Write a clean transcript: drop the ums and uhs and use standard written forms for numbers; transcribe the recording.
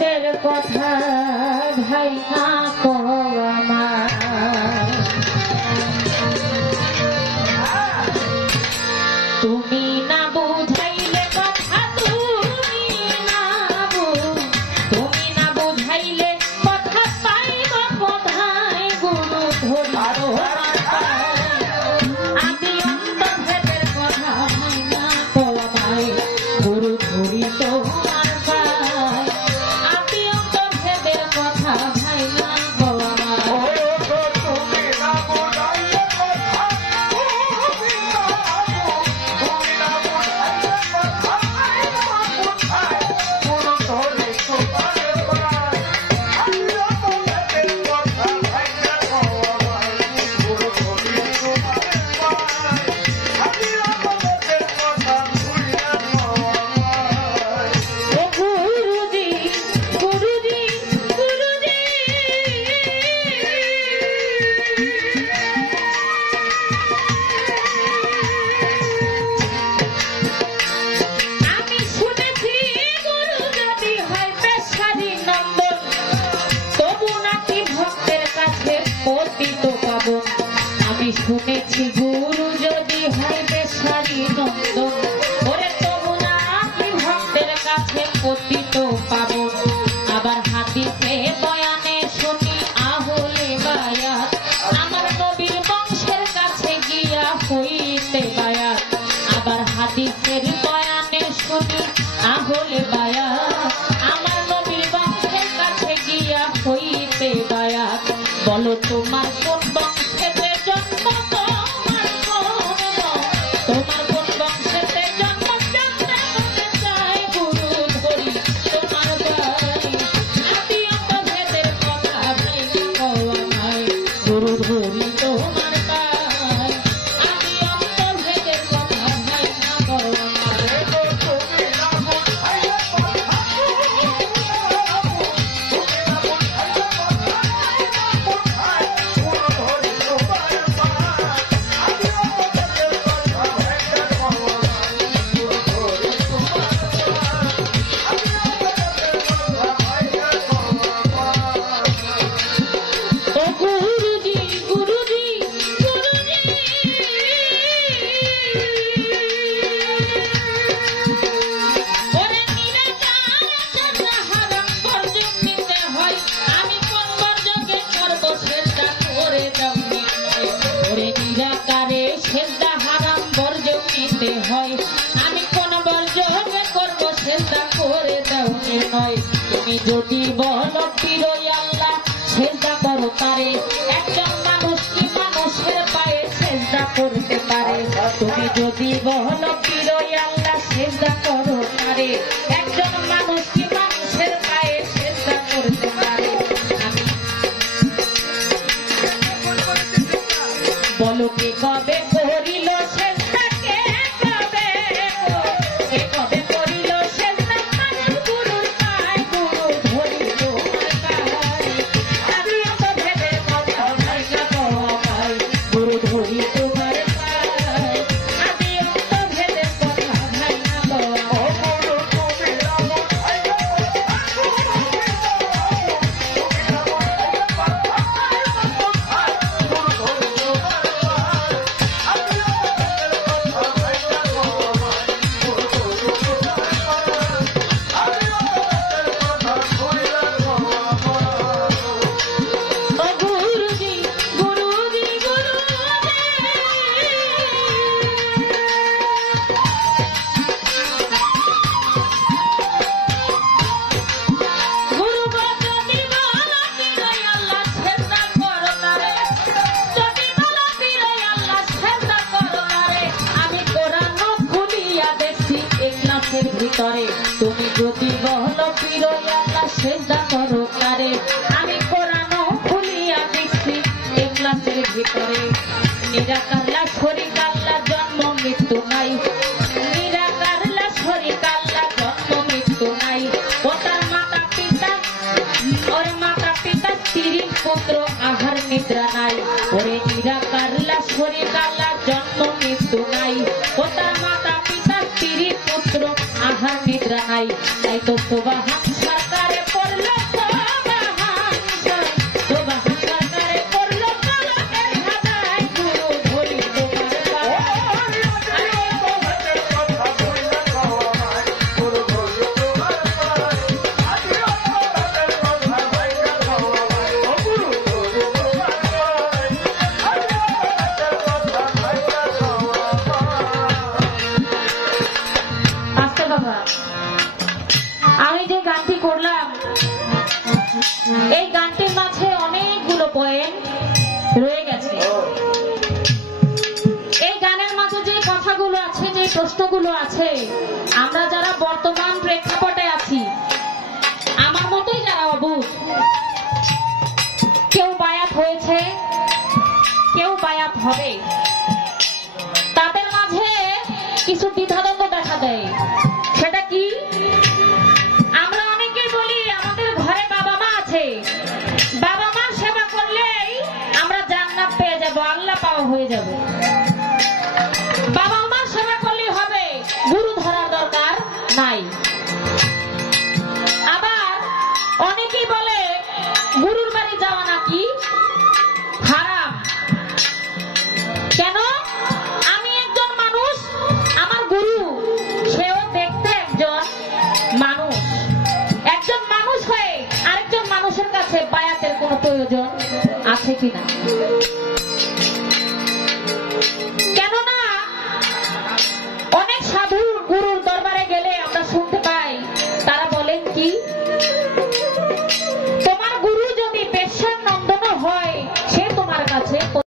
ভেদের কথা ভাই না আমার তুমি না বুঝাইলে কথা তুমি না বুঝাইলে কথা পাইব কোথায় গুরু ধরি আমি অন্ত ভেদের কথা ভাই না আমায় গুরু ধরি তোমার পায় আমি অন্ত ভেদের কথা ভাই না শুনেছি গুরু যদি হয় বেশারি নন্দন ওরে তবু নাকি ভক্তের কাছে পতিত পাবো আবার হাদিসে বয়ানে শুনি আহলে বায়াত আমার নবীর বংশের কাছে গিয়া হইতে বায়াত আবার হাদিসের বয়ানে শুনি আহলে বায়াত আমার নবীর বংশের কাছে গিয়া হইতে বায়াত বলো তোমার কোন বংশেতে জন্ম তোমার কোন বংশেতে জন্ম জানতে চাই গুরু ধরি তোমার পাই আমি অন্ত ভেদের কথা ভাই আমায় গুরু ধরি তোমার পাই আমি অন্ত ভেদের কথা ভাই তুমি যদি বলো পিরোই আল্লাহ সেজদা করো তারে একজন মানুষ কি মানুষের পায়ে সেজদা করতে পারে তুমি যদি বলো পিরোই আল্লাহ সেজদা করো তারে একজন মানুষ কি মানুষের পায়ে সেজদা করতে পারে বলো কে কবে করিল সেজদা কে কবে করিল সেজদা মানুষ গুরুর পায় গুরু ধরি তোমার পায় আমি অন্ত ভেদের কথা ভাই না পাই গুরু ধরি তোমার পায় আমি অন্ত ভেদের কথা ভাই না ভিতরে তুমি যদি বলো পিরোই আল্লাহ সেজদা করো তারে আমি কোরআন খুলিয়া দেখছি ইখলাসের ভিতরে নিরাকার শরীক আল্লাহ জন্ম মৃত্যু নাই নিরাকার শরীক আল্লাহ জন্ম মৃত্যু নাই ও তার মাতা পিতা স্ত্রী পুত্র আহার নিদ্রা নাই ওরে নিরাকার শরীক আল্লাহ জন্ম মৃত্যু নাই ও তার মাতা পিতা স্ত্রী পুত্র আহার নিদ্রা নাই তাই তো সুবহান সরকারে পড়লে করলাম, এই গানটির মাঝে অনেকগুলো পয়েন্ট রয়ে গেছে। এই গানের মাঝে যে কথাগুলো আছে, যে প্রশ্নগুলো আছে, আমরা যারা বর্তমান প্রেক্ষাপটে আছি, আমার মতোই যারা অবুঝ, কেউ বায়াত হয়েছে, কেউ বায়াত হবে, তাদের মাঝে কিছু দ্বিধাদ্বন্দ্ব দেখা দেয়। সেটা কি? আমরা অনেকেই বলি আমাদের ঘরে বাবা মা আছে, বাবা মার সেবা করলেই আমরা জান্নাত পেয়ে যাব, আল্লাহ পাওয়া হয়ে যাবে।